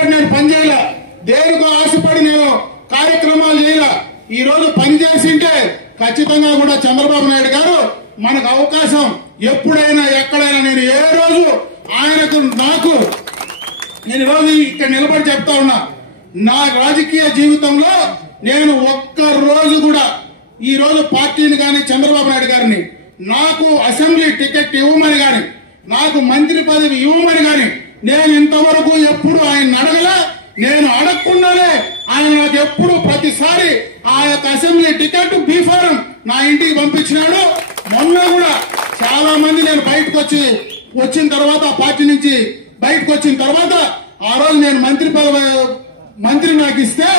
ఆశపడి నేను పని చేయాల, దేనికో ఆశపడి నేను కార్యక్రమాలు చేయాల. ఈ రోజు పని చేసింటే ఖచ్చితంగా కూడా చంద్రబాబు నాయుడు గారు మనకు అవకాశం ఎప్పుడైనా ఎక్కడైనా నేను ఏ రోజు ఆయనకు నాకు నేను ఈరోజు ఇక్కడ నిలబడి చెప్తా ఉన్నా, నా రాజకీయ జీవితంలో నేను ఒక్క రోజు కూడా ఈ రోజు పార్టీని కానీ చంద్రబాబు నాయుడు గారిని నాకు అసెంబ్లీ టికెట్ ఇవ్వమని గాని నాకు మంత్రి పదవి ఇవ్వమని గాని నేను ఇంతవరకు ఎప్పుడు ఆయన అడగలే. నేను అడగకుండానే ఆయన నాకు ఎప్పుడు ప్రతిసారి ఆ యొక్క అసెంబ్లీ టికెట్ బీఫారం నా ఇంటికి పంపించినాడు. మొన్న కూడా చాలా మంది నేను బయటకు వచ్చిన తర్వాత ఆ పార్టీ నుంచి బయటకు వచ్చిన తర్వాత ఆ రోజు నేను మంత్రి నాకు ఇస్తే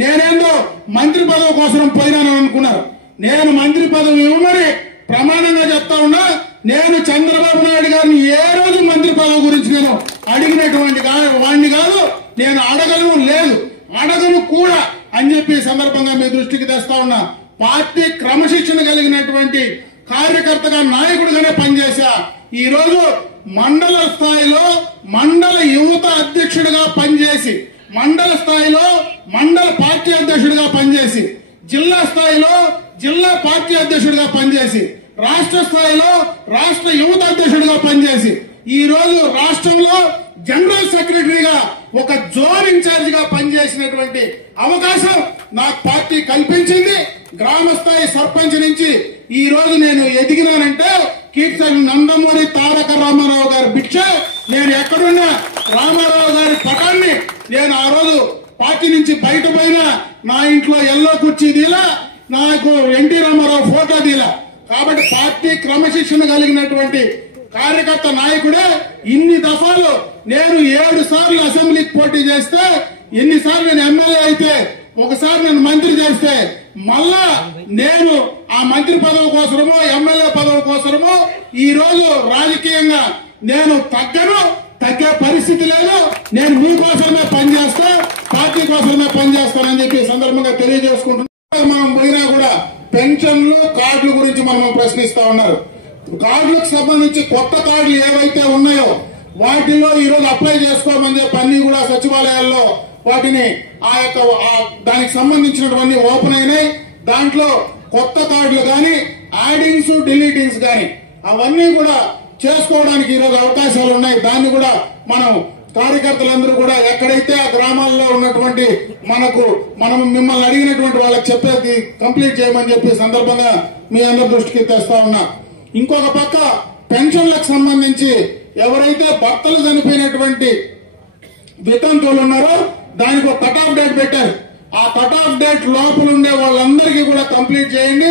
నేనేందో మంత్రి పదవి కోసం పోయినాను అనుకున్నారు. నేను మంత్రి పదవి ఇవ్వమని ప్రమాణంగా చెప్తా ఉన్నా. నేను చంద్రబాబు నాయుడు గారిని ఏ రోజు మంత్రి పదవి గురించి నేను అడిగినటువంటి వాడిని కాదు, నేను అడగను లేదు, అడగను కూడా అని చెప్పి సందర్భంగా మీ దృష్టికి తెస్తా ఉన్నా. పార్టీ క్రమశిక్షణ కలిగినటువంటి కార్యకర్తగా నాయకుడిగానే పనిచేశా. ఈ రోజు మండల స్థాయిలో మండల యువత అధ్యక్షుడిగా పనిచేసి, మండల స్థాయిలో మండల పార్టీ అధ్యక్షుడిగా పనిచేసి, జిల్లా స్థాయిలో జిల్లా పార్టీ అధ్యక్షుడిగా పనిచేసి, రాష్ట్ర స్థాయిలో రాష్ట్ర యువత అధ్యక్షుడిగా పనిచేసి, ఈ రోజు రాష్ట్రంలో జనరల్ సెక్రటరీగా ఒక జోన్ ఇన్ఛార్జ్ గా పనిచేసినటువంటి అవకాశం నాకు పార్టీ కల్పించింది. గ్రామ స్థాయి సర్పంచ్ నుంచి ఈ రోజు నేను ఎదిగినానంటే కీర్తన నందమూరి తారక రామారావు గారి భిక్ష. నేను ఎక్కడున్నా రామారావు గారి పటాన్ని నేను ఆ రోజు పార్టీ నుంచి బయట పోయినా నా ఇంట్లో ఎల్లో కుర్చీ దీలా, నాకు ఎన్టీ రామారావు ఫోటో దీలా. కాబట్టి పార్టీ క్రమశిక్షణ కలిగినటువంటి కార్యకర్త నాయకుడే. ఇన్ని దఫాలు నేను 7 సార్లు అసెంబ్లీకి పోటీ చేస్తే, ఎన్నిసార్లు నేను ఎమ్మెల్యే అయితే, ఒకసారి నేను మంత్రి చేస్తే, మళ్ళా నేను ఆ మంత్రి పదవి కోసమో ఎమ్మెల్యే పదవి కోసమో ఈ రోజు రాజకీయంగా నేను తగ్గే పరిస్థితి లేదు. నేను మీకోసమే పనిచేస్తా, పార్టీ కోసమే పనిచేస్తానని చెప్పి సందర్భంగా తెలియజేసుకుంటున్నాను. మనం పోయినా కూడా పెన్షన్లు కార్డుల గురించి మనం ప్రశ్నిస్తా ఉన్నారు. కార్డులకు సంబంధించి కొత్త కార్డులు ఏవైతే ఉన్నాయో వాటిలో ఈ రోజు అప్లై చేసుకోమని చెప్పి అన్ని కూడా సచివాలయాల్లో వాటిని దానికి సంబంధించినటువంటి ఓపెన్ అయినాయి. దాంట్లో కొత్త కార్డులు గాని యాడింగ్స్ డిలీటింగ్స్ గాని అవన్నీ కూడా చేసుకోవడానికి ఈరోజు అవకాశాలు ఉన్నాయి. దాన్ని కూడా మనం కార్యకర్తలందరూ కూడా ఎక్కడైతే ఆ గ్రామాల్లో ఉన్నటువంటి మనం మిమ్మల్ని అడిగినటువంటి వాళ్ళకి చెప్పేది కంప్లీట్ చేయమని చెప్పి సందర్భంగా మీ అందరి దృష్టికి తెస్తా ఉన్నా. ఇంకొక పక్క పెన్షన్లకు సంబంధించి ఎవరైతే భర్తలు చనిపోయినటువంటి వితంతువులు ఉన్నారో దానికి ఒక కట్ ఆఫ్ డేట్ పెట్టారు. ఆ కట్ ఆఫ్ డేట్ లోపల ఉండే వాళ్ళందరికీ కూడా కంప్లీట్ చేయండి.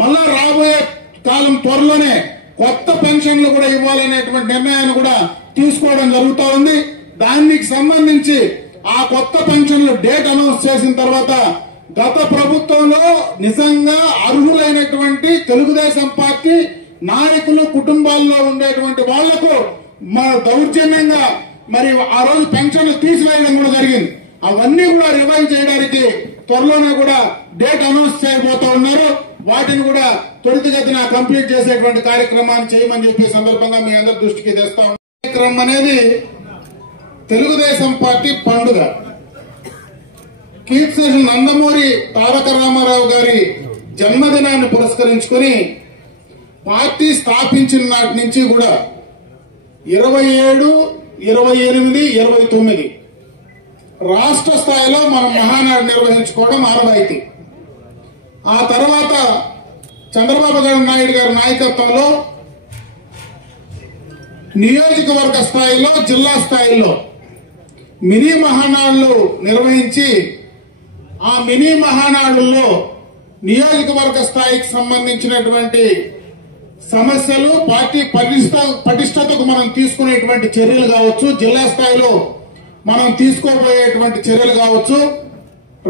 మళ్ళా రాబోయే కాలం త్వరలోనే కొత్త పెన్షన్లు కూడా ఇవ్వాలనేటువంటి నిర్ణయాన్ని కూడా తీసుకోవడం జరుగుతూ ఉంది. దానికి సంబంధించి ఆ కొత్త పెన్షన్లు డేట్ అనౌన్స్ చేసిన తర్వాత గత ప్రభుత్వంలో నిజంగా అర్హులైనటువంటి తెలుగుదేశం పార్టీ నాయకులు కుటుంబాల్లో ఉండేటువంటి వాళ్లకు దౌర్జన్యంగా మరి ఆ రోజు పెన్షన్లు తీసివేయడం కూడా జరిగింది. అవన్నీ కూడా రివైవ్ చేయడానికి త్వరలోనే కూడా డేట్ అనౌన్స్ చేయబోతా ఉన్నారు. వాటిని కూడా త్వరితగతిన కంప్లీట్ చేసేటువంటి కార్యక్రమాన్ని చేయమని చెప్పి సందర్భంగా మీ అందరి దృష్టికి తెస్తా ఉన్నాం. కార్యక్రమం అనేది తెలుగుదేశం పార్టీ పండుగ. కీర్తి నందమూరి తారక రామారావు గారి జన్మదినాన్ని పురస్కరించుకుని పార్టీ స్థాపించిన నాటి నుంచి కూడా 27, 28, 29 రాష్ట్ర స్థాయిలో మనం మహానాడు నిర్వహించుకోవడం ఆనవాయితీ. ఆ తర్వాత చంద్రబాబు నాయుడు గారి నాయకత్వంలో నియోజకవర్గ స్థాయిలో జిల్లా స్థాయిలో మినీ మహానాడులు నిర్వహించి ఆ మినీ మహానాడుల్లో నియోజకవర్గ స్థాయికి సంబంధించినటువంటి సమస్యలు, పార్టీ పటిష్టతకు మనం తీసుకునేటువంటి చర్యలు కావచ్చు, జిల్లా స్థాయిలో మనం తీసుకోబోయేటువంటి చర్యలు కావచ్చు,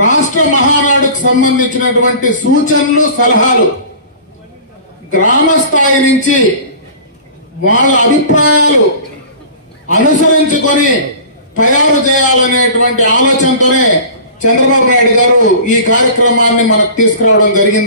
రాష్ట్ర మహానాడుకు సంబంధించినటువంటి సూచనలు సలహాలు గ్రామ స్థాయి నుంచి వాళ్ళ అభిప్రాయాలు అనుసరించుకొని తయారు చేయాలనేటువంటి ఆలోచనతోనే చంద్రబాబు నాయుడు గారు ఈ కార్యక్రమాన్ని మనకు తీసుకురావడం జరిగింది.